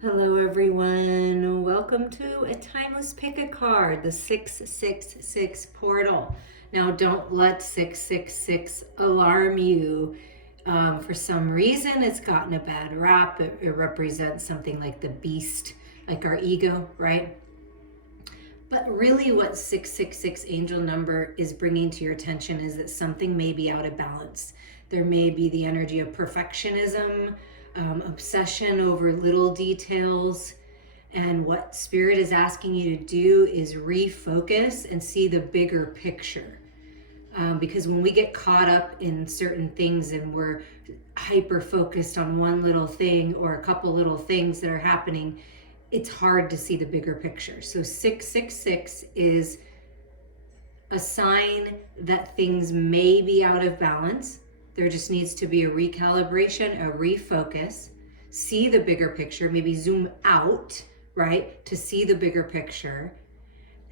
Hello everyone, welcome to a timeless pick a card, the 666 portal. Now don't let 666 alarm you. For some reason it's gotten a bad rap. It represents something like the beast, like our ego, right? But really what 666 angel number is bringing to your attention is that something may be out of balance. There may be the energy of perfectionism, obsession over little details. And what Spirit is asking you to do is refocus and see the bigger picture. Because when we get caught up in certain things and we're hyper focused on one little thing or a couple little things that are happening, it's hard to see the bigger picture. So 666 is a sign that things may be out of balance. There just needs to be a recalibration, a refocus, see the bigger picture, maybe zoom out, right, to see the bigger picture.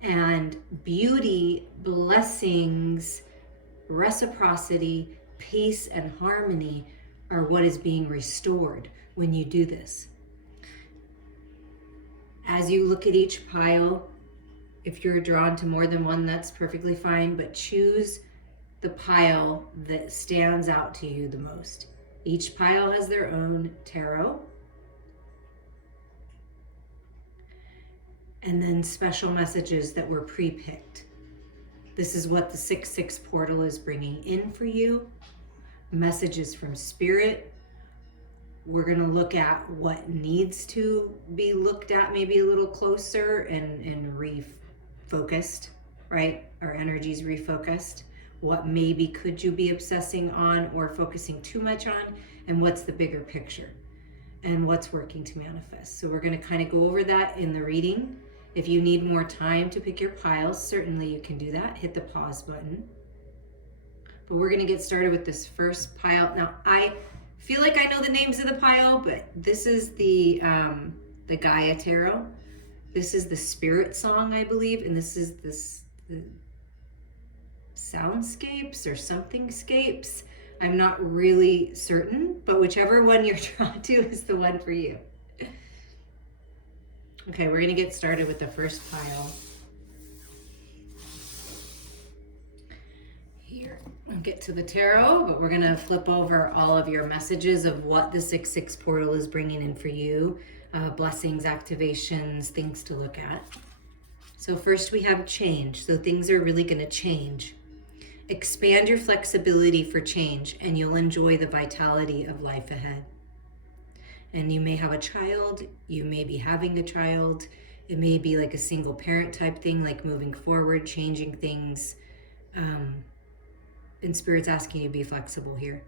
And beauty, blessings, reciprocity, peace, and harmony are what is being restored when you do this. As you look at each pile, if you're drawn to more than one, that's perfectly fine, but choose the pile that stands out to you the most. Each pile has their own tarot. And then special messages that were pre-picked. This is what the 6-6 portal is bringing in for you. Messages from Spirit. We're going to look at what needs to be looked at maybe a little closer and refocused, right? Our energy's refocused. What maybe could you be obsessing on or focusing too much on? And what's the bigger picture? And what's working to manifest? So we're going to kind of go over that in the reading. If you need more time to pick your piles, certainly you can do that. Hit the pause button. But we're going to get started with this first pile. Now, I feel like I know the names of the pile, but this is the Gaia Tarot. This is the Spirit Song, I believe, and this is the Soundscapes or somethingscapes. I'm not really certain, but whichever one you're drawn to is the one for you. Okay, we're going to get started with the first pile. Here, we'll get to the tarot, but we're going to flip over all of your messages of what the 6-6 portal is bringing in for you. Blessings, activations, things to look at. So first we have change. So things are really going to change. Expand your flexibility for change and you'll enjoy the vitality of life ahead. And you may have a child, you may be having a child, it may be like a single parent type thing, like moving forward, changing things. And Spirit's asking you to be flexible here.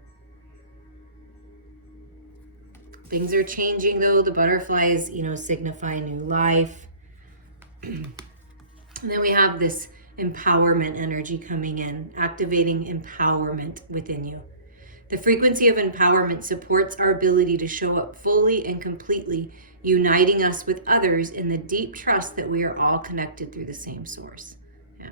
Things are changing though. The butterflies, signify new life. And then we have this empowerment energy coming in, activating empowerment within you. The frequency of empowerment supports our ability to show up fully and completely, uniting us with others in the deep trust that we are all connected through the same source. Yeah.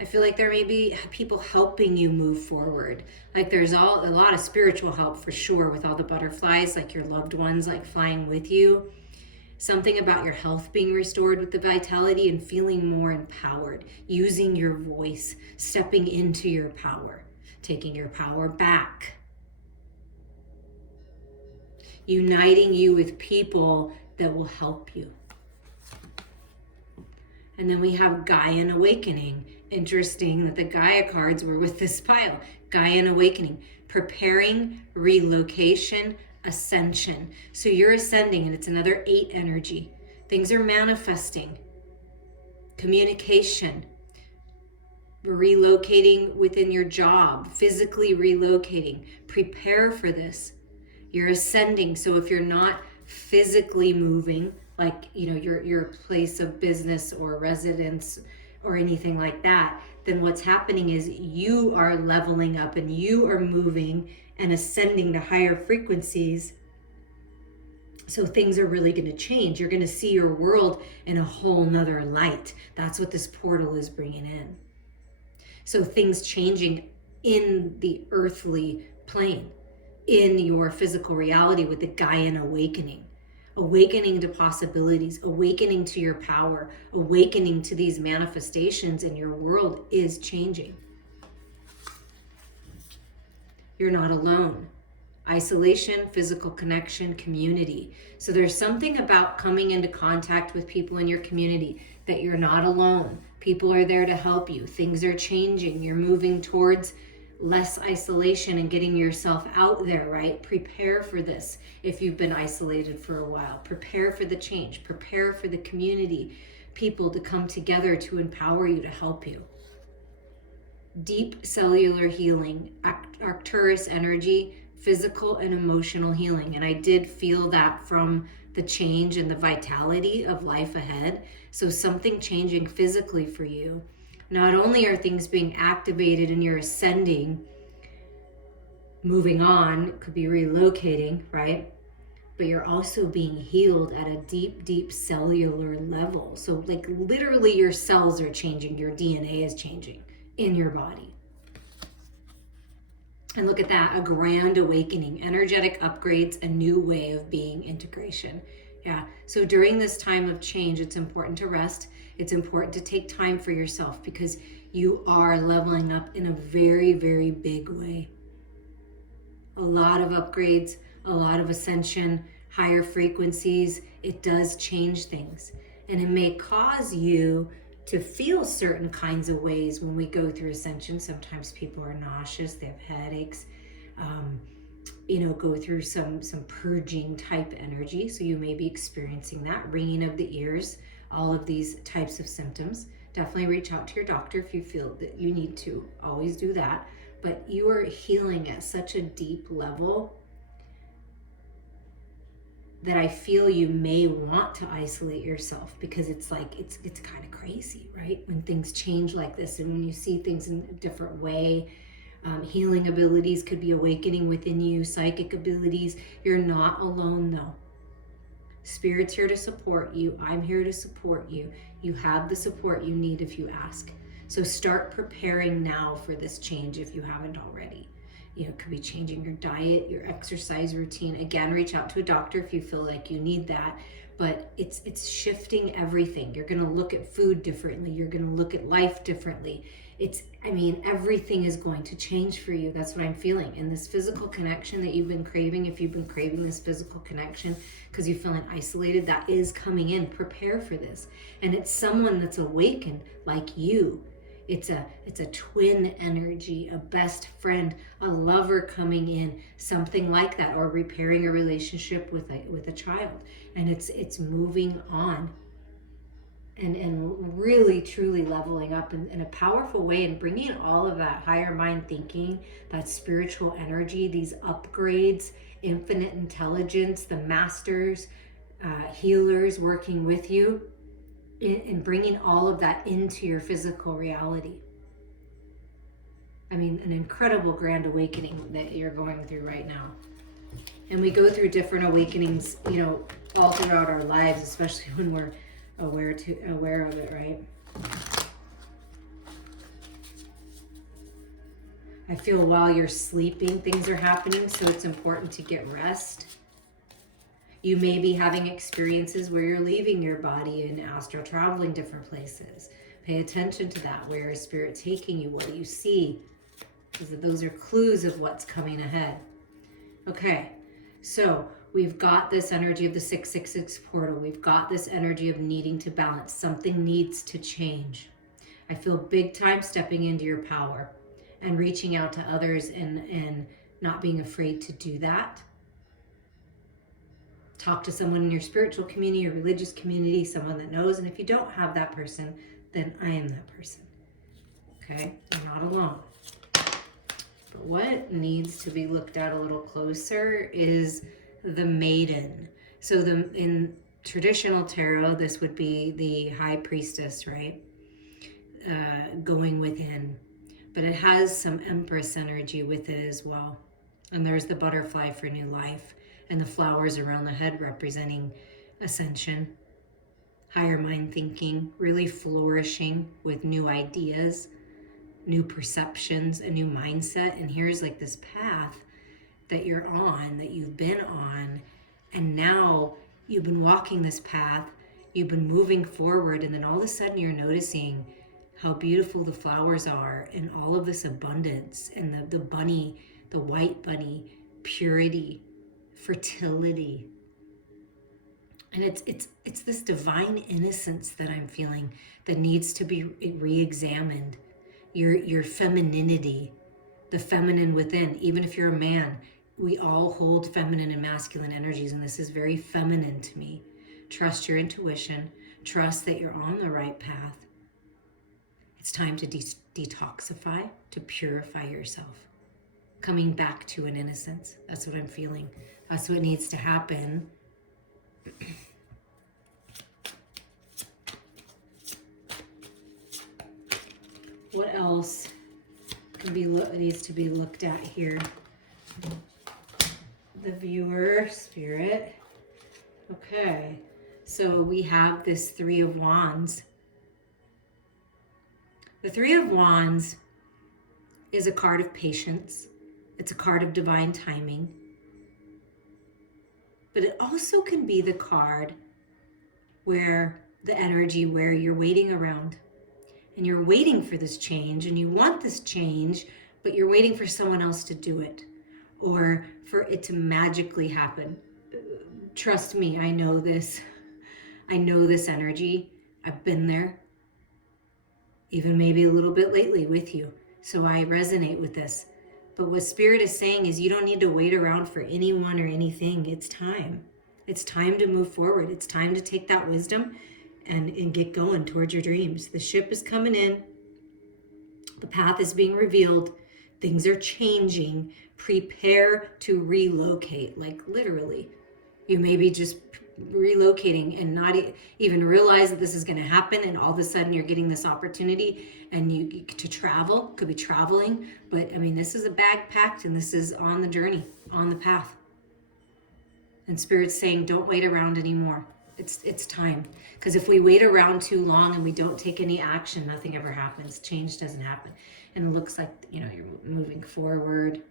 I feel like there may be people helping you move forward. Like there's a lot of spiritual help for sure with all the butterflies, like your loved ones, like flying with you. Something about your health being restored with the vitality and feeling more empowered, using your voice, stepping into your power, taking your power back. Uniting you with people that will help you. And then we have Gaian Awakening. Interesting that the Gaia cards were with this pile. Gaian Awakening, preparing, relocation, ascension. So you're ascending and it's another 8 energy. Things are manifesting. Communication. Relocating within your job. Physically relocating. Prepare for this. You're ascending. So if you're not physically moving, like your place of business or residence or anything like that, then what's happening is you are leveling up and you are moving and ascending to higher frequencies. So things are really going to change. You're going to see your world in a whole nother light. That's what this portal is bringing in. So things changing in the earthly plane. in your physical reality with the Gaian awakening. Awakening to possibilities, awakening to your power, awakening to these manifestations, and your world is changing. You're not alone. Isolation, physical connection, community. So there's something about coming into contact with people in your community that you're not alone. People are there to help you. Things are changing. You're moving towards less isolation and getting yourself out there, right? Prepare for this if you've been isolated for a while. Prepare for the change. Prepare for the community, people to come together to empower you, to help you. Deep cellular healing, Arcturus energy, physical and emotional healing. And I did feel that from the change and the vitality of life ahead. So something changing physically for you. Not only are things being activated and you're ascending, moving on, could be relocating, right? But you're also being healed at a deep, deep cellular level. So like literally your cells are changing, your DNA is changing in your body. And look at that, a grand awakening, energetic upgrades, a new way of being, integration. Yeah, so during this time of change, it's important to rest. It's important to take time for yourself because you are leveling up in a very, very big way. A lot of upgrades, a lot of ascension, higher frequencies. It does change things. And it may cause you to feel certain kinds of ways when we go through ascension. Sometimes people are nauseous, they have headaches, go through some purging type energy. So you may be experiencing that, ringing of the ears, all of these types of symptoms. Definitely reach out to your doctor if you feel that you need to. Always do that. But you are healing at such a deep level that I feel you may want to isolate yourself because it's like, it's kind of crazy, right? When things change like this and when you see things in a different way, healing abilities could be awakening within you, psychic abilities. You're not alone though. Spirit's here to support you. I'm here to support you. You have the support you need if you ask. So start preparing now for this change if you haven't already. It could be changing your diet, your exercise routine. Again, reach out to a doctor if you feel like you need that. But it's shifting everything. You're going to look at food differently. You're going to look at life differently. Everything is going to change for you. That's what I'm feeling. And this physical connection that you've been craving, if you've been craving this physical connection because you're feeling isolated, that is coming in. Prepare for this. And it's someone that's awakened like you. It's a twin energy, a best friend, a lover coming in, something like that, or repairing a relationship with a child. And it's moving on and really truly leveling up in a powerful way and bringing all of that higher mind thinking, that spiritual energy, these upgrades, infinite intelligence, the masters, healers working with you, and bringing all of that into your physical reality. An incredible grand awakening that you're going through right now. And we go through different awakenings, all throughout our lives, especially when we're aware of it, right? I feel while you're sleeping, things are happening, so it's important to get rest. You may be having experiences where you're leaving your body and astral traveling different places. Pay attention to that. Where is spirit taking you? What do you see? Those are clues of what's coming ahead. Okay, so we've got this energy of the 666 portal. We've got this energy of needing to balance. Something needs to change. I feel big time stepping into your power and reaching out to others and not being afraid to do that. Talk to someone in your spiritual community, your religious community, someone that knows. And if you don't have that person, then I am that person. Okay? You're not alone. But what needs to be looked at a little closer is the maiden. So in traditional tarot, this would be the high priestess, right? Going within. But it has some empress energy with it as well. And there's the butterfly for new life. And the flowers around the head representing ascension, higher mind thinking, really flourishing with new ideas, new perceptions, a new mindset. And here's like this path that you're on, that you've been on, and now you've been walking this path, you've been moving forward, and then all of a sudden you're noticing how beautiful the flowers are and all of this abundance and the bunny, the white bunny, purity, fertility. And it's this divine innocence that I'm feeling that needs to be re-examined. Your femininity, the feminine within. Even if you're a man, we all hold feminine and masculine energies, and this is very feminine to me. Trust your intuition. Trust that you're on the right path. It's time to detoxify, to purify yourself. Coming back to an innocence. That's what I'm feeling. That's what needs to happen. What else needs to be looked at here? The viewer, spirit. Okay, so we have this Three of Wands. The Three of Wands is a card of patience. It's a card of divine timing. But it also can be the card where the energy where you're waiting around and you're waiting for this change and you want this change, but you're waiting for someone else to do it or for it to magically happen. Trust me, I know this. I know this energy. I've been there, even maybe a little bit lately with you. So I resonate with this. But what Spirit is saying is you don't need to wait around for anyone or anything. It's time. It's time to move forward. It's time to take that wisdom and get going towards your dreams. The ship is coming in. The path is being revealed. Things are changing. Prepare to relocate, like literally. You may be just relocating and not even realize that this is going to happen, and all of a sudden you're getting this opportunity and you to travel. Could be traveling, but I mean, this is a bag packed and this is on the journey, on the path. And Spirit's saying don't wait around anymore. It's time, because if we wait around too long and we don't take any action, nothing ever happens. Change doesn't happen. And it looks like, you're moving forward.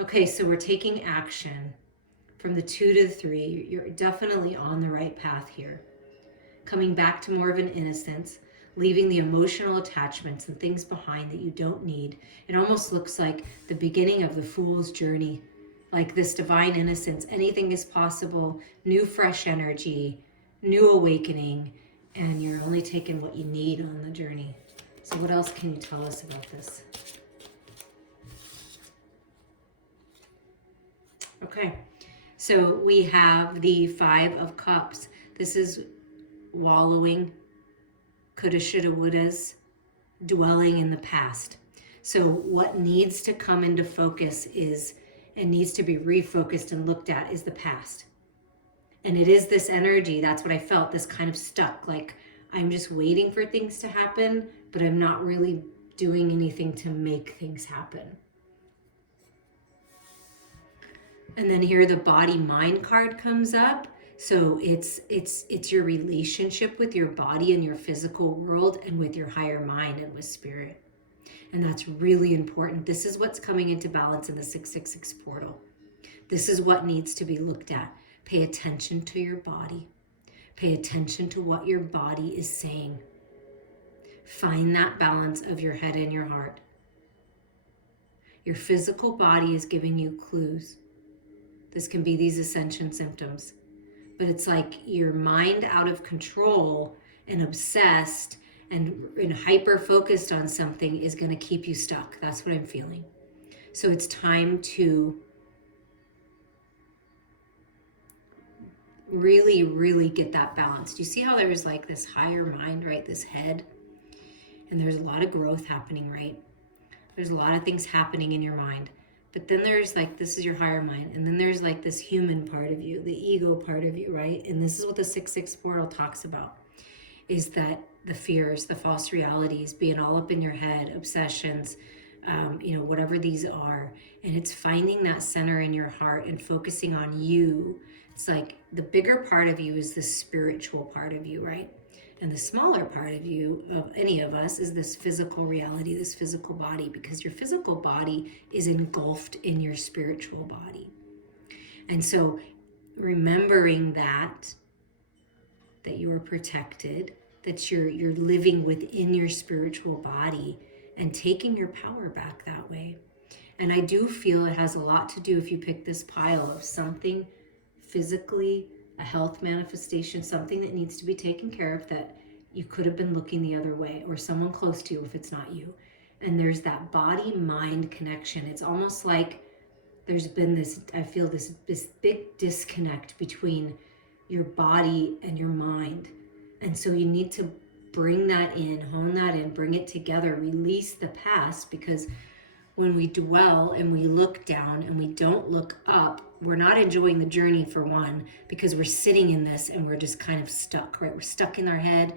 Okay, so we're taking action from the 2 to the 3. You're definitely on the right path here. Coming back to more of an innocence, leaving the emotional attachments and things behind that you don't need. It almost looks like the beginning of the fool's journey, like this divine innocence. Anything is possible, new fresh energy, new awakening, and you're only taking what you need on the journey. So what else can you tell us about this? Okay, so we have the 5 of Cups. This is wallowing, coulda, shoulda, wouldas, dwelling in the past. So what needs to come into focus and needs to be refocused and looked at is the past. And it is this energy, that's what I felt, this kind of stuck, like I'm just waiting for things to happen, but I'm not really doing anything to make things happen. And then here the body-mind card comes up. So it's your relationship with your body and your physical world and with your higher mind and with spirit. And that's really important. This is what's coming into balance in the 666 portal. This is what needs to be looked at. Pay attention to your body. Pay attention to what your body is saying. Find that balance of your head and your heart. Your physical body is giving you clues. This can be these ascension symptoms. But it's like your mind out of control and obsessed and hyper focused on something is going to keep you stuck. That's what I'm feeling. So it's time to really, really get that balance. Do you see how there's like this higher mind, right? This head. And there's a lot of growth happening, right? There's a lot of things happening in your mind. But then there's like, this is your higher mind. And then there's like this human part of you, the ego part of you, right? And this is what the 6-6 portal talks about, is that the fears, the false realities, being all up in your head, obsessions, whatever these are. And it's finding that center in your heart and focusing on you. It's like the bigger part of you is the spiritual part of you, right? And the smaller part of you, of any of us, is this physical reality, this physical body, because your physical body is engulfed in your spiritual body. And so remembering that you are protected, that you're living within your spiritual body and taking your power back that way. And I do feel it has a lot to do, if you pick this pile, of something physically, a health manifestation, something that needs to be taken care of that you could have been looking the other way, or someone close to you if it's not you. And there's that body-mind connection. It's almost like there's been this, I feel this big disconnect between your body and your mind. And so you need to bring that in, hone that in, bring it together, release the past, because when we dwell and we look down and we don't look up, we're not enjoying the journey, for one, because we're sitting in this and we're just kind of stuck, right? We're stuck in our head,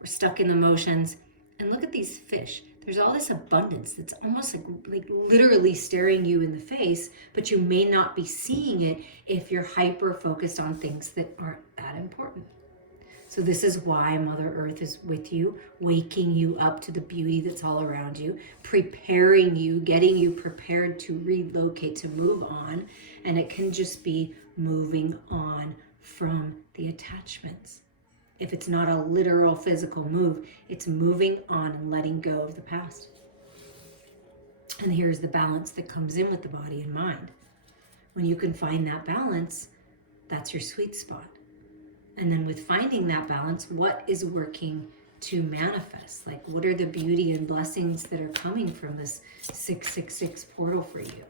we're stuck in the emotions. And look at these fish. There's all this abundance that's almost like literally staring you in the face, but you may not be seeing it if you're hyper focused on things that aren't that important. So this is why Mother Earth is with you, waking you up to the beauty that's all around you, preparing you, getting you prepared to relocate, to move on. And it can just be moving on from the attachments. If it's not a literal physical move, it's moving on and letting go of the past. And here's the balance that comes in with the body and mind. When you can find that balance, that's your sweet spot. And then with finding that balance, what is working to manifest? Like, what are the beauty and blessings that are coming from this 666 portal for you?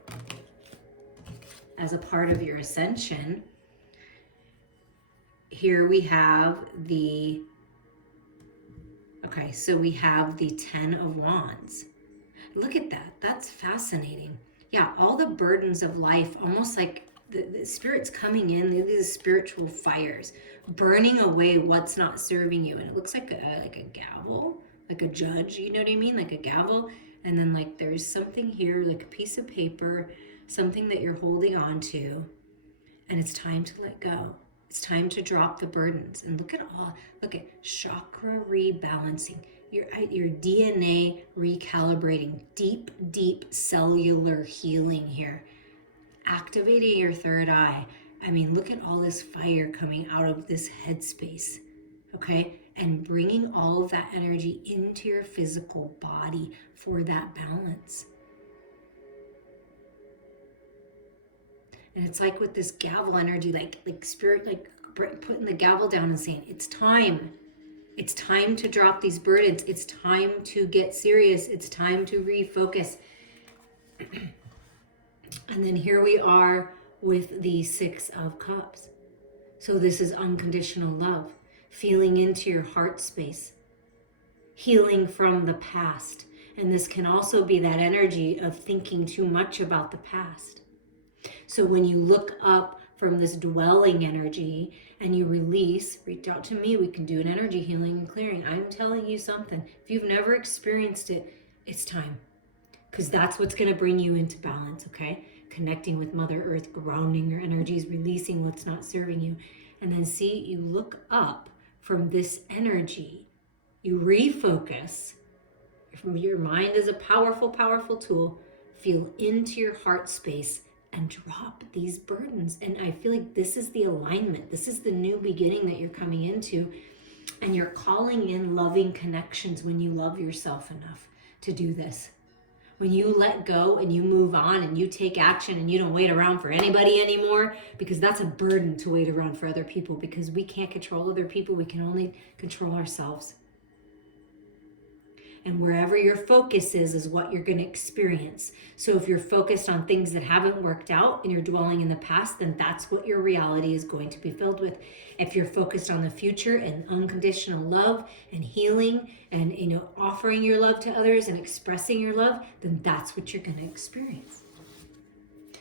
As a part of your ascension, here we have the, so we have the 10 of Wands. Look at that. That's fascinating. Yeah, all the burdens of life, almost like the spirit's coming in, these spiritual fires, burning away what's not serving you. And it looks like a gavel, like a judge, you know what I mean? Like a gavel. And then like there's something here, like a piece of paper, something that you're holding on to. And it's time to let go. It's time to drop the burdens. And look at chakra rebalancing, your DNA recalibrating, deep cellular healing here, activating your third eye. I mean, look at all this fire coming out of this headspace, okay? And bringing all of that energy into your physical body for that balance. And it's like with this gavel energy, like spirit, like putting the gavel down and saying, it's time. It's time to drop these burdens. It's time to get serious. It's time to refocus. And then here we are with the 6 of Cups. So this is unconditional love, feeling into your heart space, healing from the past. And this can also be that energy of thinking too much about the past. So when you look up from this dwelling energy and you release, reach out to me, we can do an energy healing and clearing. I'm telling you something. If you've never experienced it, it's time. Because that's what's going to bring you into balance, okay? Connecting with Mother Earth, grounding your energies, releasing what's not serving you. And then see, you look up from this energy, you refocus. Your mind is a powerful, powerful tool. Feel into your heart space and drop these burdens. And I feel like this is the alignment. This is the new beginning that you're coming into. And you're calling in loving connections when you love yourself enough to do this. When you let go and you move on and you take action and you don't wait around for anybody anymore, because that's a burden to wait around for other people, because we can't control other people. We can only control ourselves. And wherever your focus is what you're going to experience. So if you're focused on things that haven't worked out and you're dwelling in the past, then that's what your reality is going to be filled with. If you're focused on the future and unconditional love and healing and, offering your love to others and expressing your love, then that's what you're going to experience.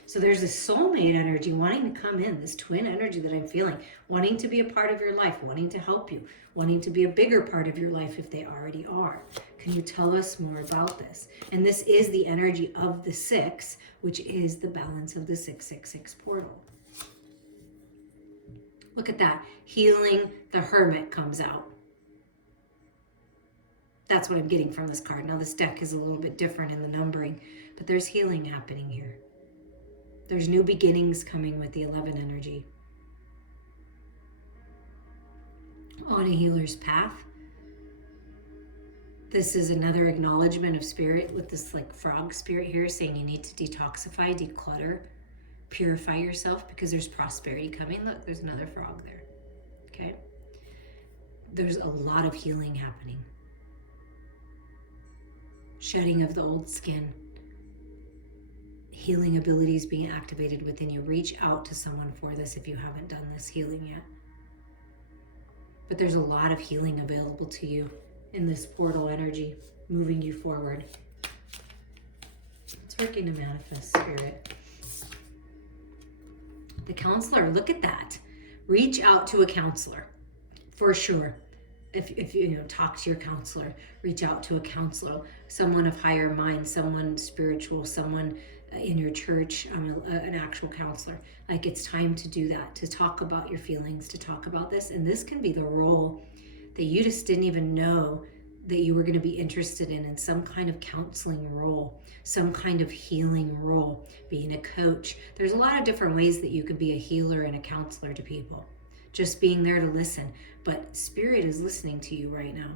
So there's this soulmate energy wanting to come in, this twin energy that I'm feeling, wanting to be a part of your life, wanting to help you, wanting to be a bigger part of your life if they already are. Can you tell us more about this? And this is the energy of the 6, which is the balance of the 666 portal. Look at that. Healing the Hermit comes out. That's what I'm getting from this card. Now, this deck is a little bit different in the numbering, but there's healing happening here. There's new beginnings coming with the 11 energy. On a healer's path. This is another acknowledgement of spirit with this like frog spirit here saying you need to detoxify, declutter, purify yourself because there's prosperity coming. Look, there's another frog there. Okay. There's a lot of healing happening. Shedding of the old skin. Healing abilities being activated within you. Reach out to someone for this if you haven't done this healing yet. But there's a lot of healing available to you in this portal energy, moving you forward. It's working to manifest, spirit. The counselor, look at that. Reach out to a counselor, for sure. If you talk to your counselor, reach out to a counselor, someone of higher mind, someone spiritual, someone in your church, an actual counselor. Like, it's time to do that, to talk about your feelings, to talk about this. And this can be the role that you just didn't even know that you were going to be interested in some kind of counseling role, some kind of healing role, being a coach. There's a lot of different ways that you could be a healer and a counselor to people. Just being there to listen. But spirit is listening to you right now.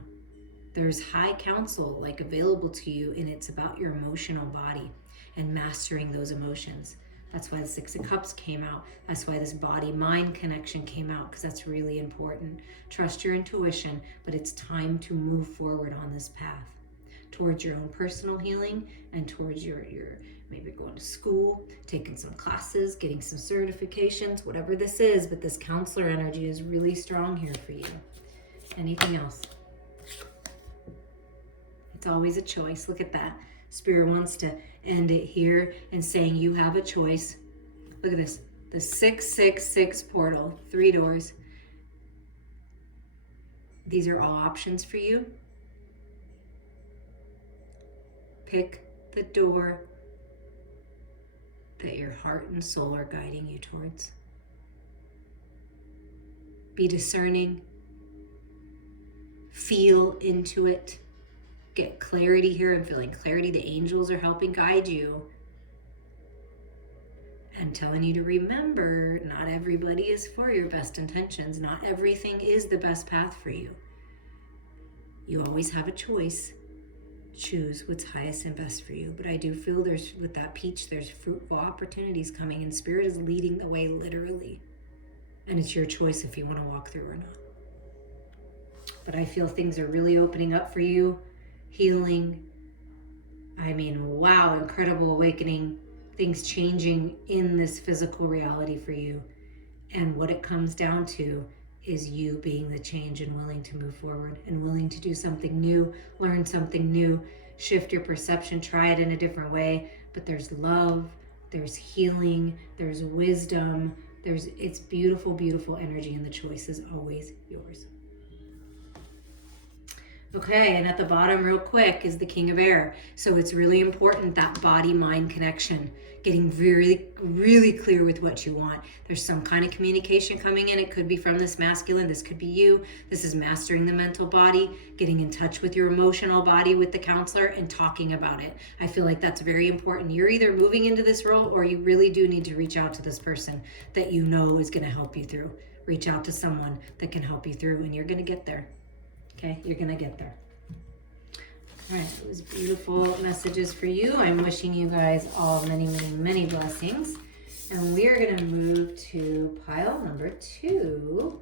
There's high counsel like available to you, and it's about your emotional body and mastering those emotions. That's why the Six of Cups came out. That's why this body-mind connection came out, because that's really important. Trust your intuition, but it's time to move forward on this path towards your own personal healing and towards your maybe going to school, taking some classes, getting some certifications, whatever this is. But this counselor energy is really strong here for you. Anything else? It's always a choice. Look at that. Spirit wants to end it here and saying you have a choice. Look at this. The 666 portal, 3 doors. These are all options for you. Pick the door that your heart and soul are guiding you towards. Be discerning. Feel into it. Get clarity here. I'm feeling clarity. The angels are helping guide you. And telling you to remember, not everybody is for your best intentions. Not everything is the best path for you. You always have a choice. Choose what's highest and best for you. But I do feel there's, with that peach, there's fruitful opportunities coming, and spirit is leading the way literally. And it's your choice if you want to walk through or not. But I feel things are really opening up for you. Healing. I mean, wow, incredible awakening. Things changing in this physical reality for you. And what it comes down to is you being the change and willing to move forward and willing to do something new, learn something new, shift your perception, try it in a different way. But there's love, there's healing, there's wisdom, it's beautiful, beautiful energy, and the choice is always yours. Okay, and at the bottom real quick is the King of Air. So it's really important, that body-mind connection, getting really, really clear with what you want. There's some kind of communication coming in. It could be from this masculine. This could be you. This is mastering the mental body, getting in touch with your emotional body with the counselor and talking about it. I feel like that's very important. You're either moving into this role or you really do need to reach out to this person that you know is going to help you through. Reach out to someone that can help you through, and you're going to get there. Okay, you're going to get there. All right, it was beautiful messages for you. I'm wishing you guys all many, many, many blessings. And we are going to move to pile number 2.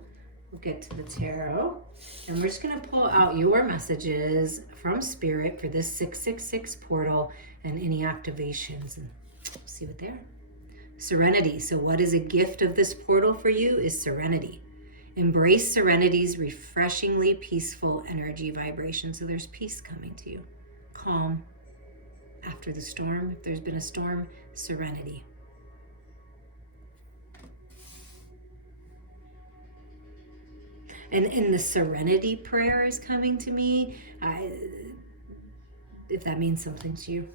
We'll get to the tarot. And we're just going to pull out your messages from Spirit for this 666 portal and any activations. And we'll see what they are. Serenity. So what is a gift of this portal for you is serenity. Embrace serenity's refreshingly peaceful energy vibration. So there's peace coming to you. Calm after the storm. If there's been a storm, serenity. And the serenity prayer is coming to me. If that means something to you.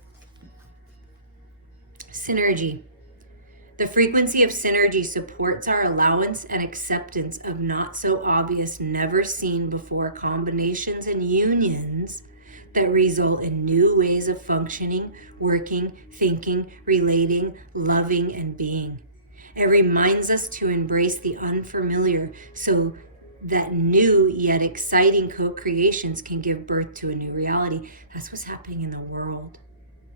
Synergy. The frequency of synergy supports our allowance and acceptance of not so obvious, never seen before combinations and unions that result in new ways of functioning, working, thinking, relating, loving, and being. It reminds us to embrace the unfamiliar so that new yet exciting co-creations can give birth to a new reality. That's what's happening in the world.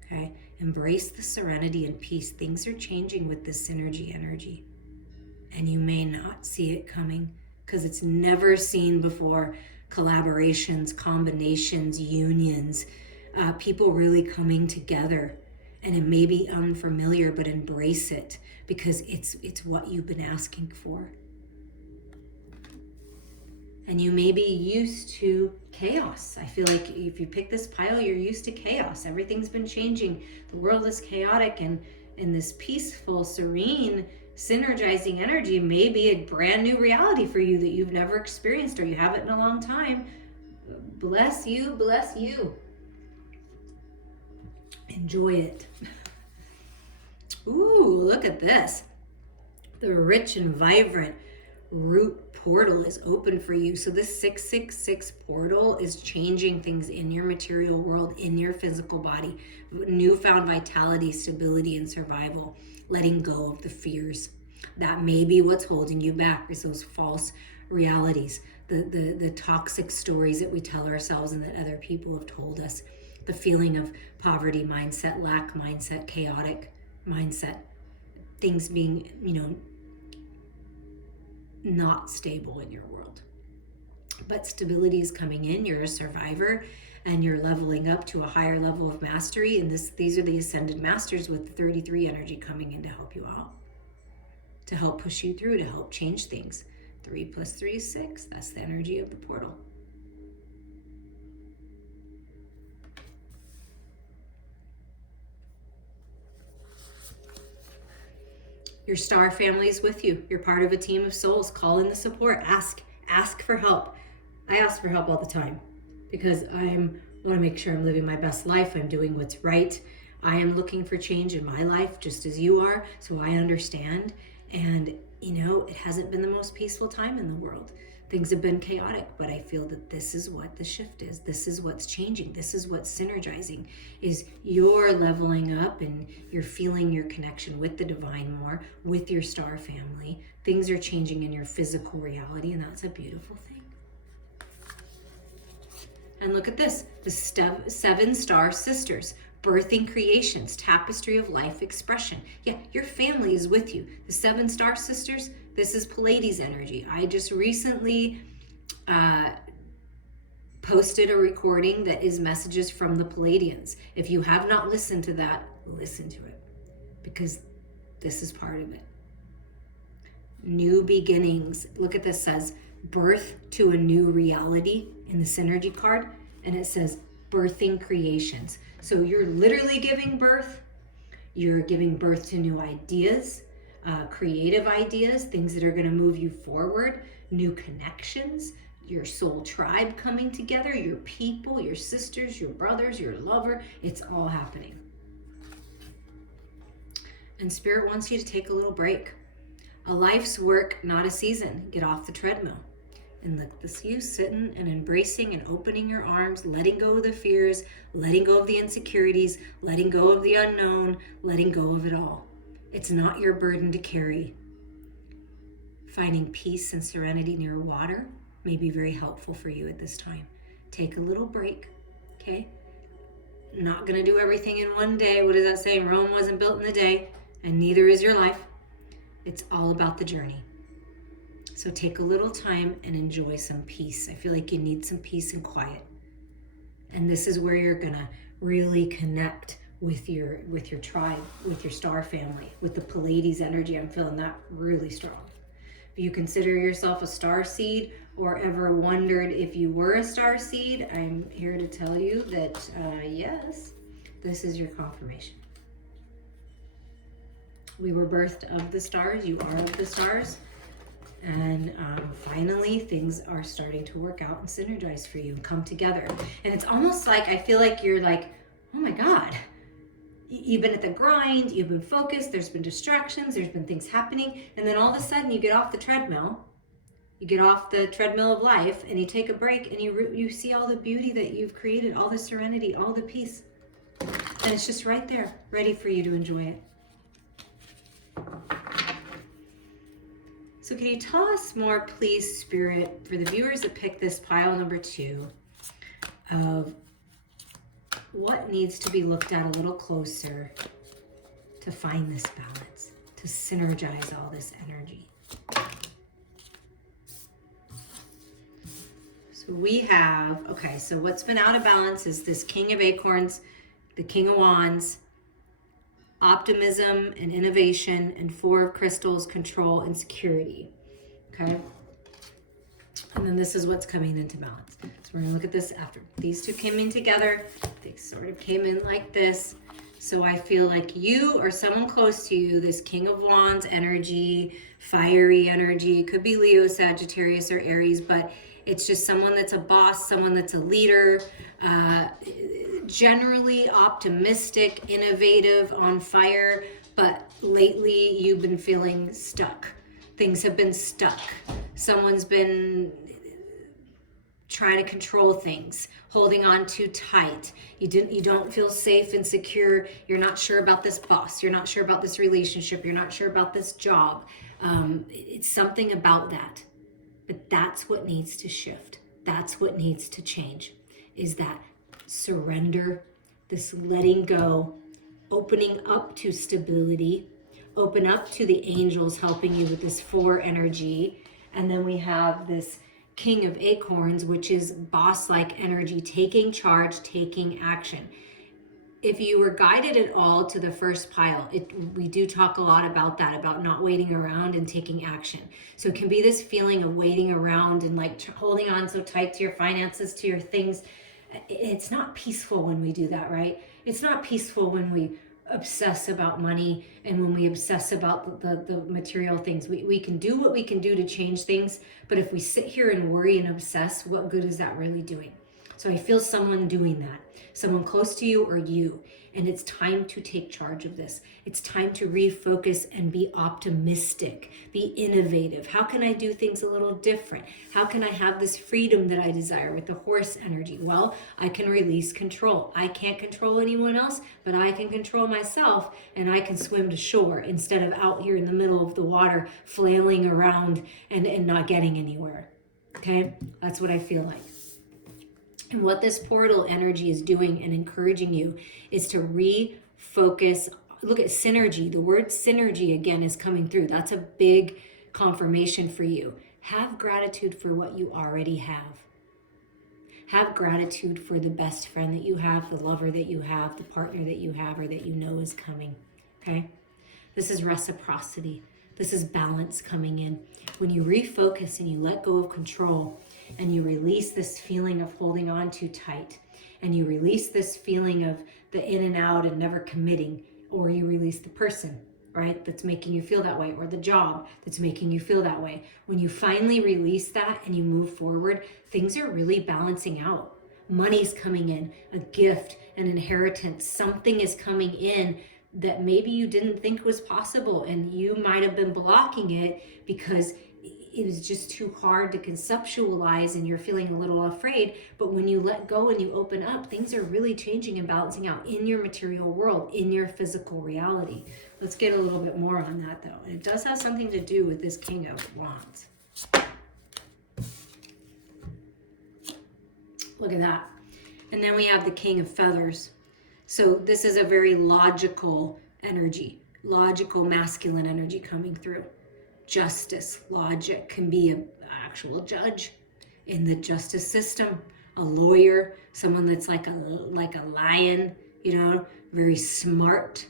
Okay? Embrace the serenity and peace. Things are changing with this synergy energy. And you may not see it coming because it's never seen before. Collaborations, combinations, unions, people really coming together. And it may be unfamiliar, but embrace it because it's what you've been asking for. And you may be used to chaos. I feel like if you pick this pile, you're used to chaos. Everything's been changing. The world is chaotic, and this peaceful, serene, synergizing energy may be a brand new reality for you that you've never experienced or you haven't in a long time. Bless you, bless you. Enjoy it. Ooh, look at this. The rich and vibrant root portal is open for you. So this 666 portal is changing things in your material world, in your physical body. Newfound vitality, stability, and survival. Letting go of the fears. That may be what's holding you back, is those false realities, the toxic stories that we tell ourselves and that other people have told us. The feeling of poverty mindset, lack mindset, chaotic mindset. Things being, not stable in your world. But stability is coming in. You're a survivor and you're leveling up to a higher level of mastery. And these are the ascended masters with the 33 energy coming in to help you out, to help push you through, to help change things. 3 + 3 is 6. That's the energy of the portal. Your star family is with you. You're part of a team of souls. Call in the support. Ask for help. I ask for help all the time because I want to make sure I'm living my best life. I'm doing what's right. I am looking for change in my life just as you are. So I understand. And, it hasn't been the most peaceful time in the world. Things have been chaotic, but I feel that this is what the shift is. This is what's changing. This is what's synergizing, is you're leveling up and you're feeling your connection with the divine more, with your star family. Things are changing in your physical reality, and that's a beautiful thing. And look at this, the 7 star sisters, birthing creations, tapestry of life expression. Yeah, your family is with you. The 7 star sisters, this is Pleiades energy. I just recently posted a recording that is messages from the Pleiadians. If you have not listened to that, listen to it because this is part of it. New beginnings. Look at this, says birth to a new reality in the synergy card, and it says birthing creations. So you're literally giving birth. You're giving birth to new ideas, creative ideas, things that are going to move you forward, new connections, your soul tribe coming together, your people, your sisters, your brothers, your lover. It's all happening. And Spirit wants you to take a little break. A life's work, not a season. Get off the treadmill. And look, this you sitting and embracing and opening your arms, letting go of the fears, letting go of the insecurities, letting go of the unknown, letting go of it all. It's not your burden to carry. Finding peace and serenity near water may be very helpful for you at this time. Take a little break, okay? Not gonna do everything in one day. What does that say? Rome wasn't built in a day, and neither is your life. It's all about the journey. So take a little time and enjoy some peace. I feel like you need some peace and quiet. And this is where you're gonna really connect with your tribe, with your star family, with the Pleiades energy. I'm feeling that really strong. If you consider yourself a star seed or ever wondered if you were a star seed, I'm here to tell you that yes, this is your confirmation. We were birthed of the stars. You are of the stars. And finally, things are starting to work out and synergize for you and come together. And it's almost like, I feel like you're like, oh my God, you've been at the grind, you've been focused, there's been distractions, there's been things happening. And then all of a sudden you get off the treadmill You get off the treadmill of life and you take a break and you see all the beauty that you've created, all the serenity, all the peace. And it's just right there, ready for you to enjoy it. So can you tell us more, please, Spirit, for the viewers that picked this pile number 2, of what needs to be looked at a little closer to find this balance, to synergize all this energy? So we have, okay, so what's been out of balance is this King of Acorns, the King of Wands, optimism and innovation, and 4 of Crystals, control and security. Okay? And then this is what's coming into balance. So we're going to look at this after these two came in together. They sort of came in like this. So I feel like you or someone close to you, this King of Wands energy, fiery energy, could be Leo, Sagittarius, or Aries, but it's just someone that's a boss, someone that's a leader, generally optimistic, innovative, on fire, but lately you've been feeling stuck. Things have been stuck. Someone's been trying to control things, holding on too tight. You don't feel safe and secure. You're not sure about this boss. You're not sure about this relationship. You're not sure about this job. It's something about that. But that's what needs to shift. That's what needs to change, is that surrender, this letting go, opening up to stability, open up to the angels helping you with this 4 energy. And then we have this King of Acorns, which is boss-like energy, taking charge, taking action. If you were guided at all to the first pile, we do talk a lot about that, about not waiting around and taking action. So it can be this feeling of waiting around and like holding on so tight to your finances, to your things. It's not peaceful when we do that, right? It's not peaceful when we obsess about money and when we obsess about the material things. We can do what we can do to change things, but if we sit here and worry and obsess, what good is that really doing? So I feel someone doing that, someone close to you or you, and it's time to take charge of this. It's time to refocus and be optimistic, be innovative. How can I do things a little different? How can I have this freedom that I desire with the horse energy? Well, I can release control. I can't control anyone else, but I can control myself, and I can swim to shore instead of out here in the middle of the water, flailing around and not getting anywhere. Okay? That's what I feel like. And what this portal energy is doing and encouraging you is to refocus. Look at synergy. The word synergy again is coming through. That's a big confirmation for you. Have gratitude for what you already have. Have gratitude for the best friend that you have, the lover that you have, the partner that you have, or that you know is coming. Okay? This is reciprocity. This is balance coming in. When you refocus and you let go of control, and you release this feeling of holding on too tight, and you release this feeling of the in and out and never committing, or you release the person, right, that's making you feel that way, or the job that's making you feel that way. When you finally release that and you move forward, things are really balancing out. Money's coming in, a gift, an inheritance, something is coming in that maybe you didn't think was possible, and you might have been blocking it because it was just too hard to conceptualize and you're feeling a little afraid. But when you let go and you open up, things are really changing and balancing out in your material world, in your physical reality. Let's get a little bit more on that though. And it does have something to do with this King of Wands. Look at that. And then we have the King of Feathers. So this is a very logical energy, logical masculine energy coming through. Justice, logic, can be an actual judge in the justice system, a lawyer, someone that's like a lion, very smart.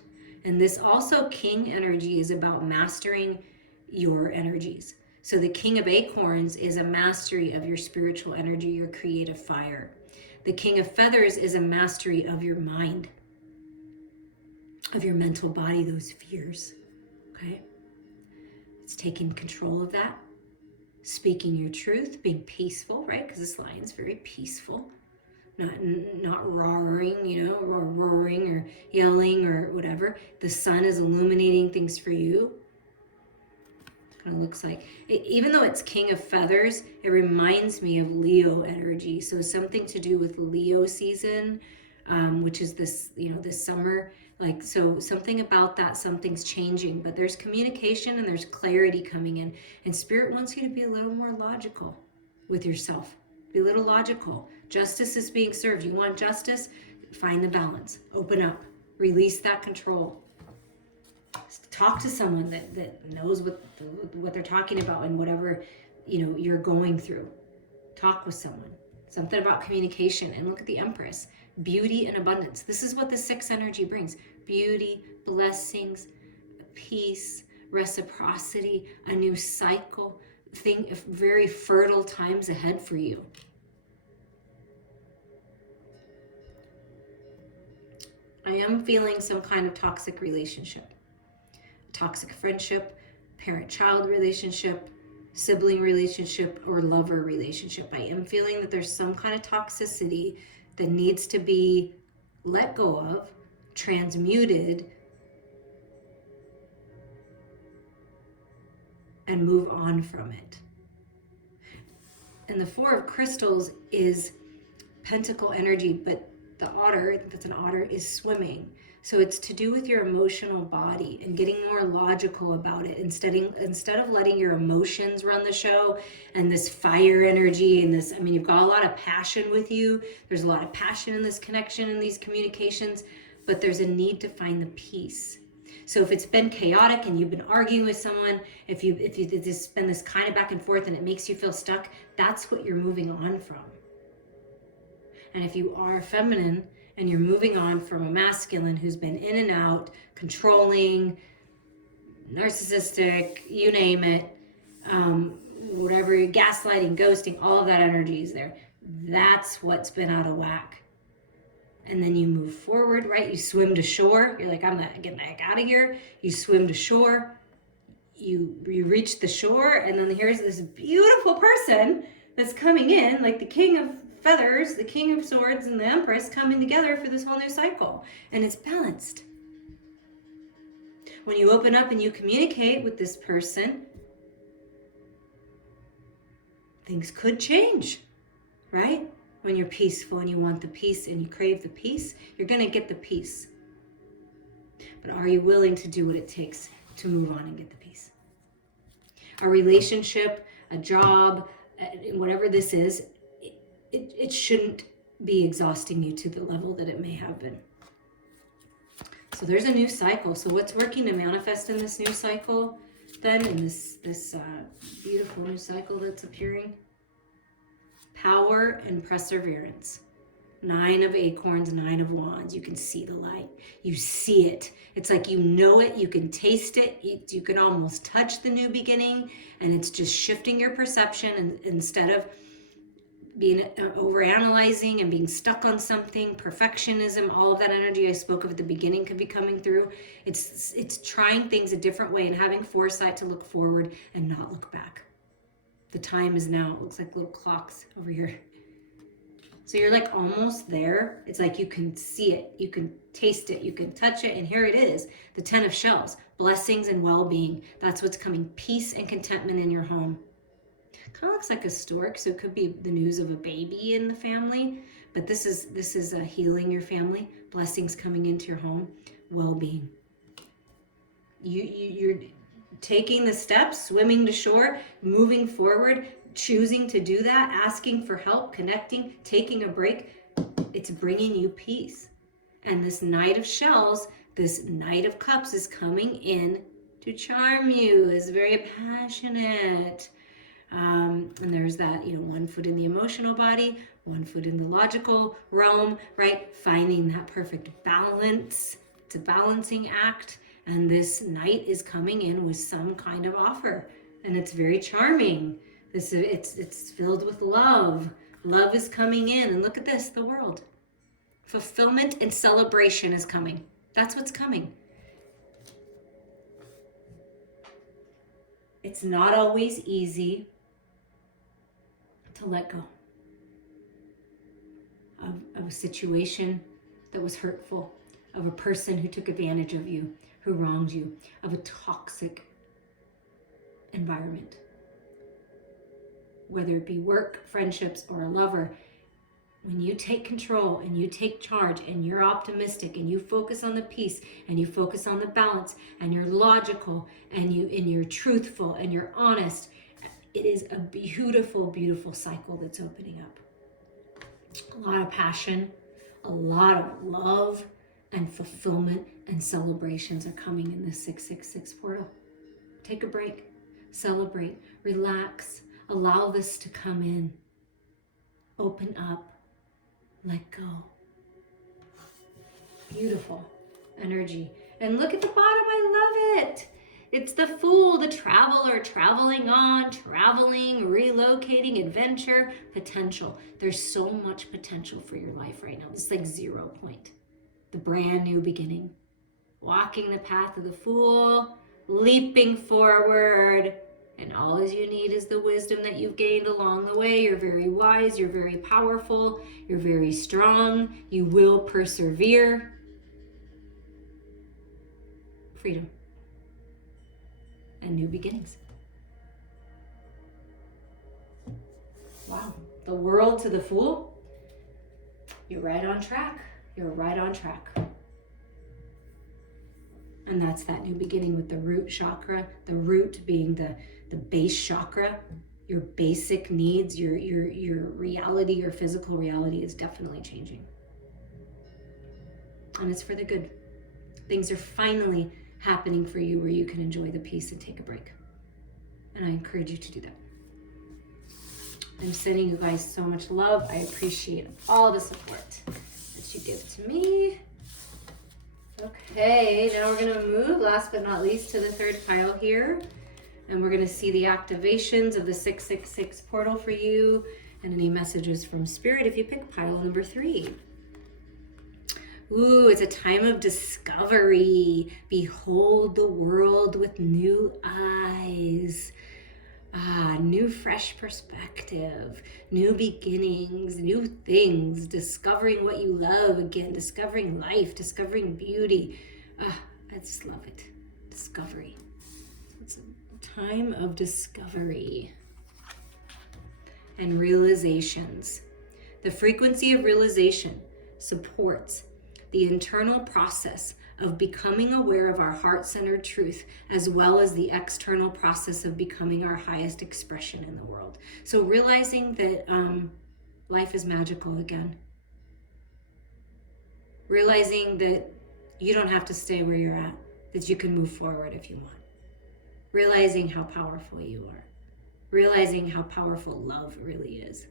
And this also King energy is about mastering your energies. So the King of Acorns is a mastery of your spiritual energy, your creative fire. The King of Feathers is a mastery of your mind, of your mental body, those fears, okay? It's taking control of that, speaking your truth, being peaceful, right? Because this lion's very peaceful, not roaring, or roaring or yelling or whatever. The sun is illuminating things for you, kind of looks like. Even though it's King of Feathers, it reminds me of Leo energy. So something to do with Leo season, which is this, this summer. Like, so something about that, something's changing, but there's communication and there's clarity coming in. And Spirit wants you to be a little more logical with yourself. Be a little logical. Justice is being served. You want justice? Find the balance. Open up. Release that control. Talk to someone that knows what they're talking about and whatever, you're going through. Talk with someone. Something about communication. And look at the Empress. Beauty and abundance. This is what the 6 energy brings. Beauty, blessings, peace, reciprocity, a new cycle. Very fertile times ahead for you. I am feeling some kind of toxic relationship. Toxic friendship, parent-child relationship, sibling relationship, or lover relationship. I am feeling that there's some kind of toxicity that needs to be let go of, transmuted, and move on from it. And the 4 of Crystals is pentacle energy, but the otter, I think that's an otter, is swimming. So it's to do with your emotional body and getting more logical about it instead of letting your emotions run the show and this fire energy and this, you've got a lot of passion with you. There's a lot of passion in this connection and these communications, but there's a need to find the peace. So if it's been chaotic and you've been arguing with someone, if you just been this kind of back and forth and it makes you feel stuck, that's what you're moving on from. And if you are feminine and you're moving on from a masculine who's been in and out, controlling, narcissistic, you name it, whatever, gaslighting, ghosting, all of that energy is there. That's what's been out of whack. And then you move forward, right? You swim to shore. You're like, I'm not getting the heck out of here. You swim to shore. You reach the shore, and then here's this beautiful person that's coming in, like the King of Feathers, the King of Swords, and the Empress coming together for this whole new cycle. And it's balanced. When you open up and you communicate with this person, things could change, right? When you're peaceful and you want the peace and you crave the peace, you're going to get the peace. But are you willing to do what it takes to move on and get the peace? A relationship, a job, whatever this is, it shouldn't be exhausting you to the level that it may have been. So there's a new cycle. So what's working to manifest in this new cycle then, in this beautiful new cycle that's appearing? Power and perseverance. 9 of acorns, 9 of wands. You can see the light. You see it. It's like you know it. You can taste it. You can almost touch the new beginning. And it's just shifting your perception. And instead of being overanalyzing and being stuck on something, perfectionism, all of that energy I spoke of at the beginning could be coming through. It's trying things a different way and having foresight to look forward and not look back. The time is now. It looks like little clocks over here. So you're like almost there. It's like you can see it, you can taste it, you can touch it, and here it is. The 10 of shells, blessings and well-being. That's what's coming. Peace and contentment in your home. Kind of looks like a stork, so it could be the news of a baby in the family, but this is healing your family, blessings coming into your home, well-being. You're taking the steps, swimming to shore, moving forward, choosing to do that, asking for help, connecting, taking a break. It's bringing you peace. And this Knight of Shells, this Knight of Cups is coming in to charm you, is very passionate. And there's that, 1 foot in the emotional body, 1 foot in the logical realm, right? Finding that perfect balance. It's a balancing act. And this Knight is coming in with some kind of offer. And it's very charming. It's filled with love. Love is coming in. And look at this, the world. Fulfillment and celebration is coming. That's what's coming. It's not always easy to let go of a situation that was hurtful, of a person who took advantage of you, who wronged you, of a toxic environment. Whether it be work, friendships, or a lover, when you take control and you take charge and you're optimistic and you focus on the peace and you focus on the balance and you're logical and you're truthful and you're honest, it is a beautiful, beautiful cycle that's opening up. A lot of passion, a lot of love and fulfillment and celebrations are coming in this 666 portal. Take a break, celebrate, relax, allow this to come in, open up, let go. Beautiful energy. And look at the bottom, I love it. It's the Fool, the traveler, traveling on, traveling, relocating, adventure, potential. There's so much potential for your life right now. This is like 0 point. The brand new beginning. Walking the path of the Fool, leaping forward. And all you need is the wisdom that you've gained along the way. You're very wise, you're very powerful, you're very strong, you will persevere. Freedom. And new beginnings. Wow. The world to the Fool. You're right on track. You're right on track. And that's that new beginning with the root chakra. The root being the base chakra. Your basic needs, your reality, your physical reality is definitely changing. And it's for the good. Things are finally happening for you where you can enjoy the peace and take a break. And I encourage you to do that. I'm sending you guys so much love. I appreciate all the support that you give to me. Okay, now we're gonna move, last but not least, to the third pile here. And we're gonna see the activations of the 666 portal for you and any messages from Spirit if you pick pile number 3. Ooh, it's a time of discovery. Behold the world with new eyes. New fresh perspective, new beginnings, new things, discovering what you love again, discovering life, discovering beauty. I just love it. Discovery. It's a time of discovery and realizations. The frequency of realization supports the internal process of becoming aware of our heart-centered truth, as well as the external process of becoming our highest expression in the world. So realizing that life is magical again. Realizing that you don't have to stay where you're at, that you can move forward if you want. Realizing how powerful you are. Realizing how powerful love really is.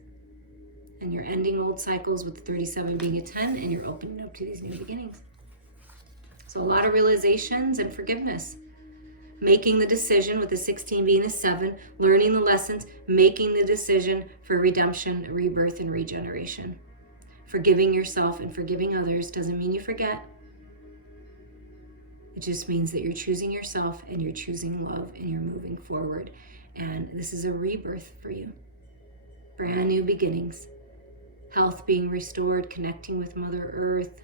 And you're ending old cycles with 37 being a 10, and you're opening up to these new beginnings. So a lot of realizations and forgiveness. Making the decision with the 16 being a 7, learning the lessons, making the decision for redemption, rebirth, and regeneration. Forgiving yourself and forgiving others doesn't mean you forget. It just means that you're choosing yourself and you're choosing love and you're moving forward. And this is a rebirth for you. Brand new beginnings. Health being restored, connecting with Mother Earth.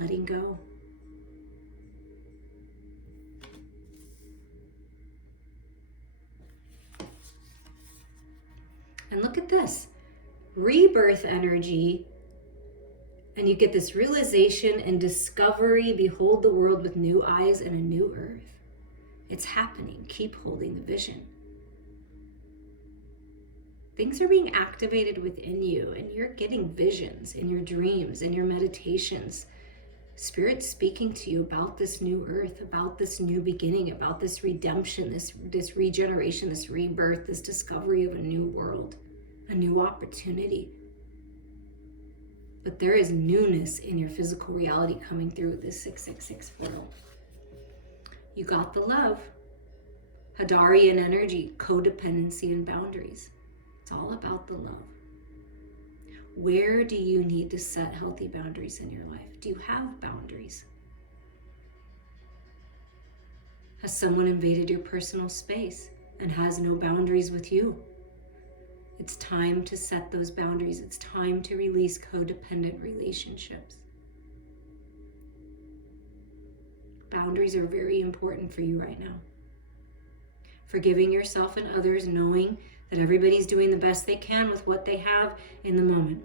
Letting go. And look at this. Rebirth energy. And you get this realization and discovery. Behold the world with new eyes and a new earth. It's happening. Keep holding the vision. Things are being activated within you, and you're getting visions in your dreams, in your meditations. Spirit's speaking to you about this new earth, about this new beginning, about this redemption, this regeneration, this rebirth, this discovery of a new world, a new opportunity. But there is newness in your physical reality coming through with this 666 portal. You got the love. Hadarian energy, codependency, and boundaries. It's all about the love. Where do you need to set healthy boundaries in your life? Do you have boundaries? Has someone invaded your personal space and has no boundaries with you? It's time to set those boundaries. It's time to release codependent relationships. Boundaries are very important for you right now. Forgiving yourself and others, knowing that everybody's doing the best they can with what they have in the moment.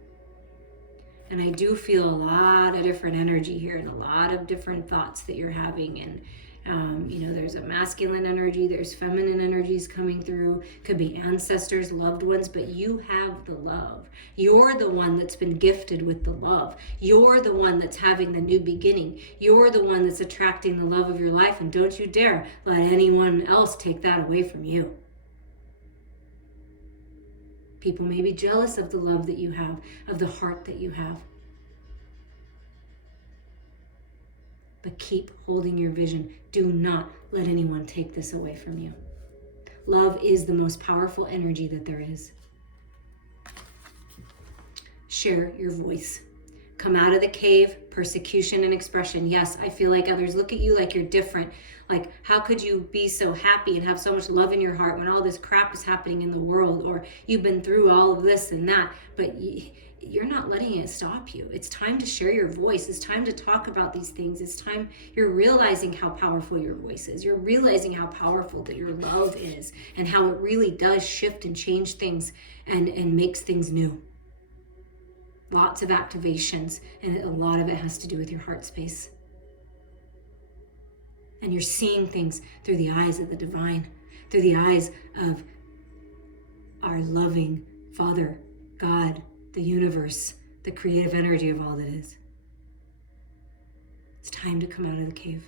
And I do feel a lot of different energy here and a lot of different thoughts that you're having. And, there's a masculine energy, there's feminine energies coming through. Could be ancestors, loved ones, but you have the love. You're the one that's been gifted with the love. You're the one that's having the new beginning. You're the one that's attracting the love of your life. And don't you dare let anyone else take that away from you. People may be jealous of the love that you have, of the heart that you have. But keep holding your vision. Do not let anyone take this away from you. Love is the most powerful energy that there is. Share your voice. Come out of the cave, persecution and expression. Yes, I feel like others look at you like you're different. Like, how could you be so happy and have so much love in your heart when all this crap is happening in the world, or you've been through all of this and that, but you're not letting it stop you. It's time to share your voice. It's time to talk about these things. It's time you're realizing how powerful your voice is. You're realizing how powerful that your love is and how it really does shift and change things and makes things new. Lots of activations, and a lot of it has to do with your heart space. And you're seeing things through the eyes of the divine, through the eyes of our loving Father, God, the universe, the creative energy of all that is. It's time to come out of the cave.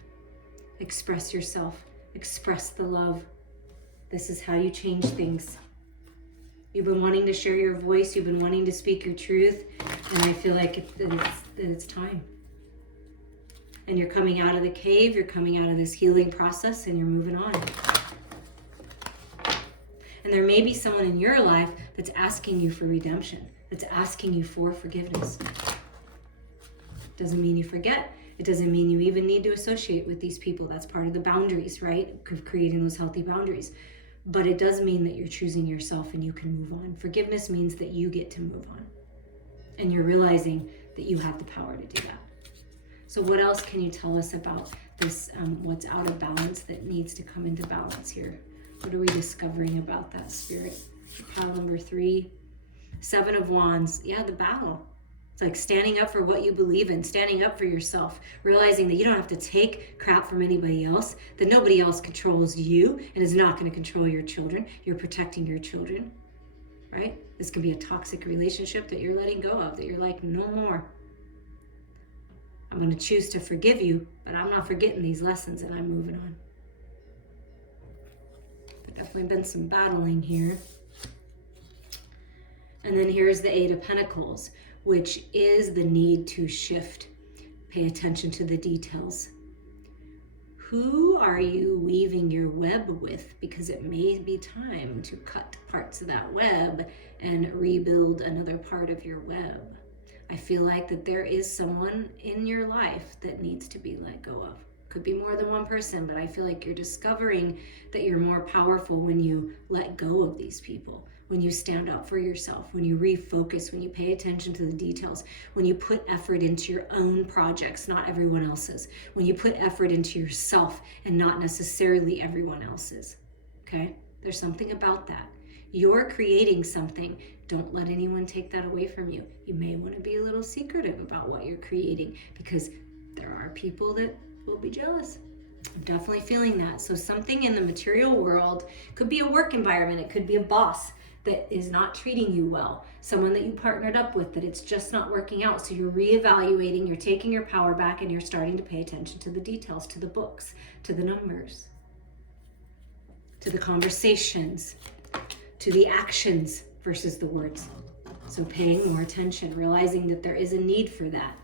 Express yourself. Express the love. This is how you change things. You've been wanting to share your voice. You've been wanting to speak your truth. And I feel like it's time. And you're coming out of the cave. You're coming out of this healing process and you're moving on. And there may be someone in your life that's asking you for redemption, that's asking you for forgiveness. Doesn't mean you forget. It doesn't mean you even need to associate with these people. That's part of the boundaries, right? Of creating those healthy boundaries. But it does mean that you're choosing yourself and you can move on. Forgiveness means that you get to move on. And you're realizing that you have the power to do that. So what else can you tell us about this, what's out of balance that needs to come into balance here? What are we discovering about that, Spirit? Pile number 3, 7 of Wands. Yeah, the battle. It's like standing up for what you believe in, standing up for yourself, realizing that you don't have to take crap from anybody else, that nobody else controls you and is not going to control your children. You're protecting your children, right? This can be a toxic relationship that you're letting go of, that you're like, no more. I'm going to choose to forgive you, but I'm not forgetting these lessons and I'm moving on. There's definitely been some battling here. And then here's the 8 of Pentacles, which is the need to shift. Pay attention to the details. Who are you weaving your web with? Because it may be time to cut parts of that web and rebuild another part of your web. I feel like that there is someone in your life that needs to be let go of. Could be more than one person, but I feel like you're discovering that you're more powerful when you let go of these people, when you stand up for yourself, when you refocus, when you pay attention to the details, when you put effort into your own projects, not everyone else's, when you put effort into yourself and not necessarily everyone else's, okay? There's something about that. You're creating something. Don't let anyone take that away from you. You may want to be a little secretive about what you're creating because there are people that will be jealous. I'm definitely feeling that. So something in the material world, could be a work environment, it could be a boss that is not treating you well, someone that you partnered up with that it's just not working out. So you're reevaluating, you're taking your power back, and you're starting to pay attention to the details, to the books, to the numbers, to the conversations, to the actions versus the words. So paying more attention, realizing that there is a need for that.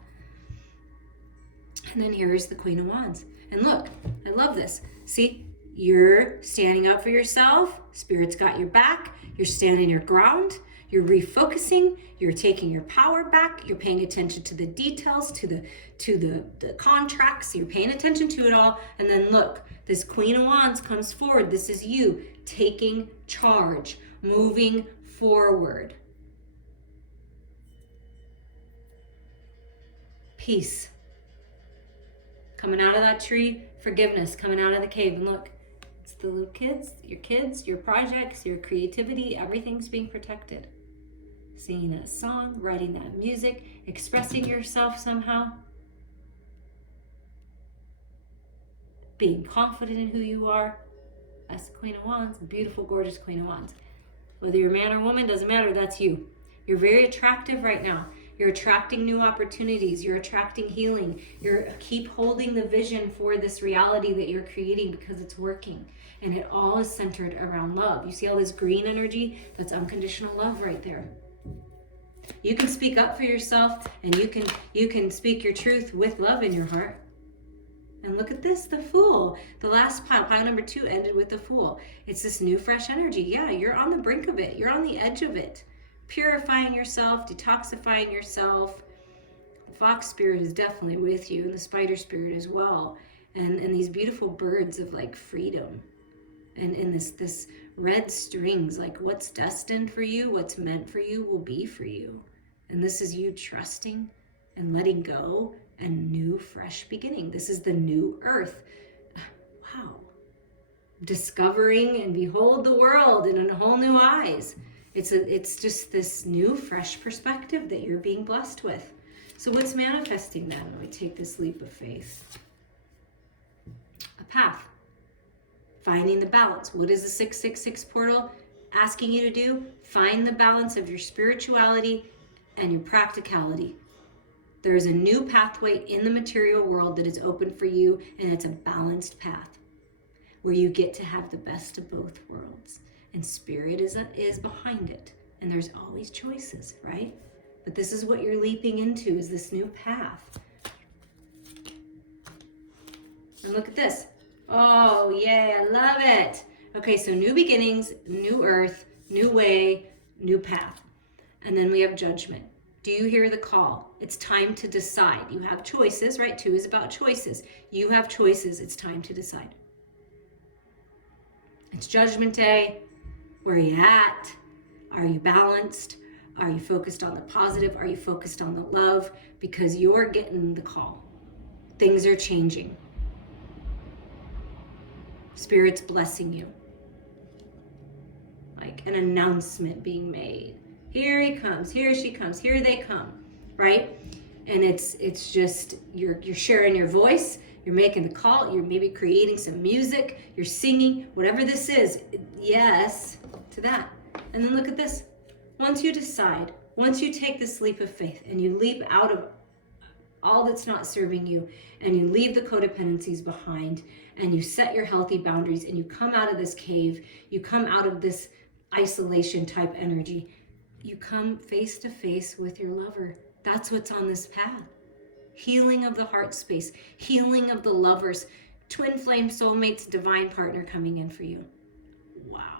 And then here is the Queen of Wands. And look, I love this. See, you're standing up for yourself. Spirit's got your back. You're standing your ground. You're refocusing. You're taking your power back. You're paying attention to the details, to the contracts. You're paying attention to it all. And then look, this Queen of Wands comes forward. This is you taking charge, moving forward. Peace. Coming out of that tree, forgiveness. Coming out of the cave, and look, it's the little kids, your projects, your creativity, everything's being protected. Singing that song, writing that music, expressing yourself somehow. Being confident in who you are. That's the Queen of Wands, beautiful, gorgeous Queen of Wands. Whether you're man or woman, doesn't matter, that's you. You're very attractive right now. You're attracting new opportunities. You're attracting healing. Keep holding the vision for this reality that you're creating because it's working. And it all is centered around love. You see all this green energy? That's unconditional love right there. You can speak up for yourself, and you can speak your truth with love in your heart. And look at this, the Fool. The last pile number 2 ended with the Fool. It's this new, fresh energy. Yeah, you're on the brink of it. You're on the edge of it. Purifying yourself, detoxifying yourself. The fox spirit is definitely with you, and the spider spirit as well. And these beautiful birds of like freedom. And this red strings, like what's destined for you, what's meant for you will be for you. And this is you trusting and letting go and new, fresh beginning. This is the new earth. Wow. Discovering and behold the world in a whole new eyes. It's just this new, fresh perspective that you're being blessed with. So what's manifesting then when we take this leap of faith? A path. Finding the balance. What is the 666 portal asking you to do? Find the balance of your spirituality and your practicality. There is a new pathway in the material world that is open for you, and it's a balanced path where you get to have the best of both worlds. And spirit is behind it. And there's always choices, right? But this is what you're leaping into, is this new path. And look at this. Oh, yay, I love it. Okay, so new beginnings, new earth, new way, new path. And then we have judgment. Do you hear the call? It's time to decide. You have choices, right? 2 is about choices. You have choices. It's time to decide. It's judgment day. Where are you at? Are you balanced? Are you focused on the positive? Are you focused on the love? Because you're getting the call. Things are changing. Spirit's blessing you. Like an announcement being made. Here he comes, here she comes, here they come, right? And it's just, you're sharing your voice, you're making the call, you're maybe creating some music, you're singing, whatever this is, yes to that. And then look at this. Once you decide, once you take this leap of faith and you leap out of all that's not serving you, and you leave the codependencies behind, and you set your healthy boundaries, and you come out of this cave, you come out of this isolation type energy, you come face to face with your lover. That's what's on this path. Healing of the heart space, healing of the lovers, twin flame soulmates, divine partner coming in for you. Wow.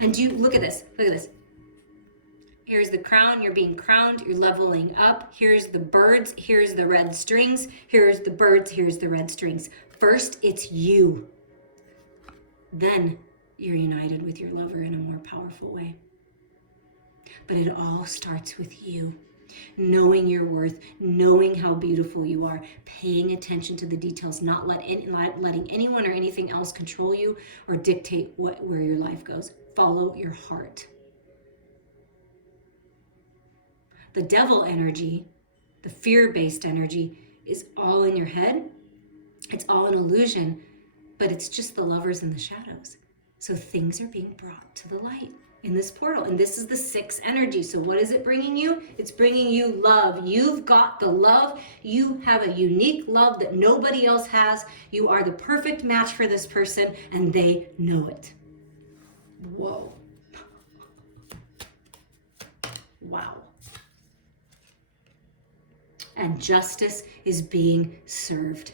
And do you look at this? Look at this. Here's the crown, you're being crowned, you're leveling up. Here's the birds, here's the red strings. Here's the birds, here's the red strings. First, it's you. Then you're united with your lover in a more powerful way. But it all starts with you. Knowing your worth, knowing how beautiful you are, paying attention to the details, not letting anyone or anything else control you or dictate where your life goes. Follow your heart. The devil energy, the fear-based energy, is all in your head. It's all an illusion, but it's just the lovers in the shadows. So things are being brought to the light in this portal. And this is the 6 energy. So what is it bringing you? It's bringing you love. You've got the love. You have a unique love that nobody else has. You are the perfect match for this person, and they know it. Whoa. Wow. And justice is being served.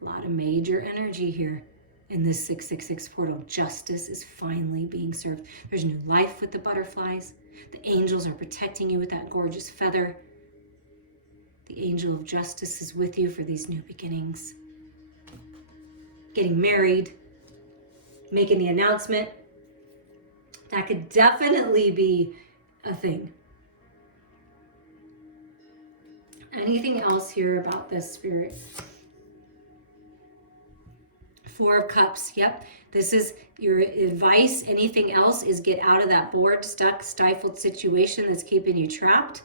A lot of major energy here in this 666 portal. Justice is finally being served. There's new life with the butterflies. The angels are protecting you with that gorgeous feather. The angel of justice is with you for these new beginnings. Getting married, making the announcement. That could definitely be a thing. Anything else here about this, Spirit? Four of Cups. Yep. This is your advice. Anything else is get out of that bored, stuck, stifled situation that's keeping you trapped.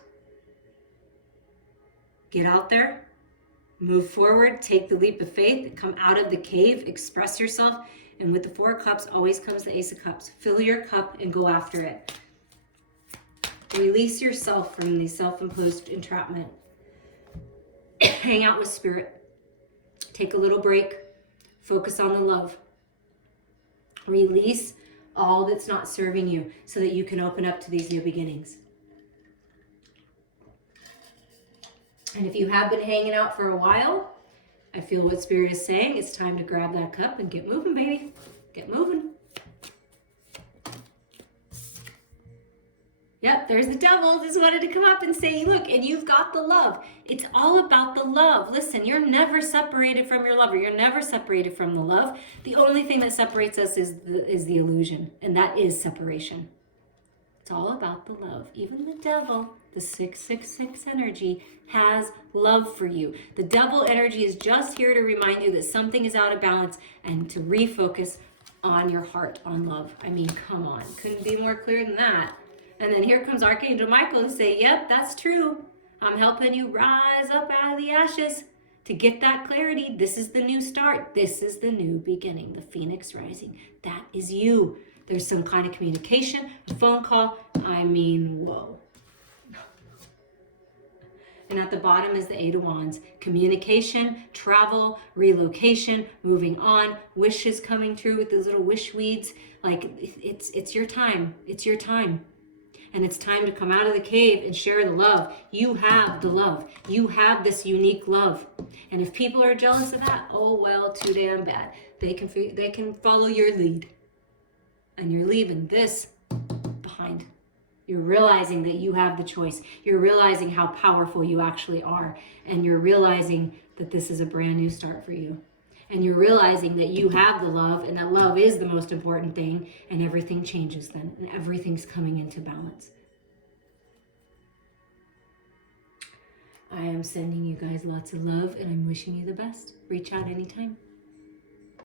Get out there. Move forward. Take the leap of faith. Come out of the cave. Express yourself. And with the Four of Cups always comes the Ace of Cups. Fill your cup and go after it. Release yourself from the self-imposed entrapment. Hang out with spirit. Take a little break. Focus on the love. Release all that's not serving you so that you can open up to these new beginnings. And if you have been hanging out for a while, I feel what Spirit is saying. It's time to grab that cup and get moving, baby. Get moving. Yep, there's the devil. Just wanted to come up and say, look, and you've got the love. It's all about the love. Listen, you're never separated from your lover. You're never separated from the love. The only thing that separates us is the illusion, and that is separation. It's all about the love. Even the devil, the 666 energy, has love for you. The devil energy is just here to remind you that something is out of balance and to refocus on your heart, on love. I mean, come on. Couldn't be more clear than that. And then here comes Archangel Michael to say, yep, that's true. I'm helping you rise up out of the ashes to get that clarity. This is the new start. This is the new beginning, the Phoenix rising. That is you. There's some kind of communication, a phone call. I mean, whoa. And at the bottom is the Eight of Wands. Communication, travel, relocation, moving on, wishes coming true with those little wish weeds. Like, it's your time. It's your time. And it's time to come out of the cave and share the love. You have the love. You have this unique love. And if people are jealous of that, oh well, too damn bad. They can follow your lead. And you're leaving this behind. You're realizing that you have the choice. You're realizing how powerful you actually are. And you're realizing that this is a brand new start for you. And you're realizing that you have the love, and that love is the most important thing, and everything changes then, and everything's coming into balance. I am sending you guys lots of love, and I'm wishing you the best. Reach out anytime.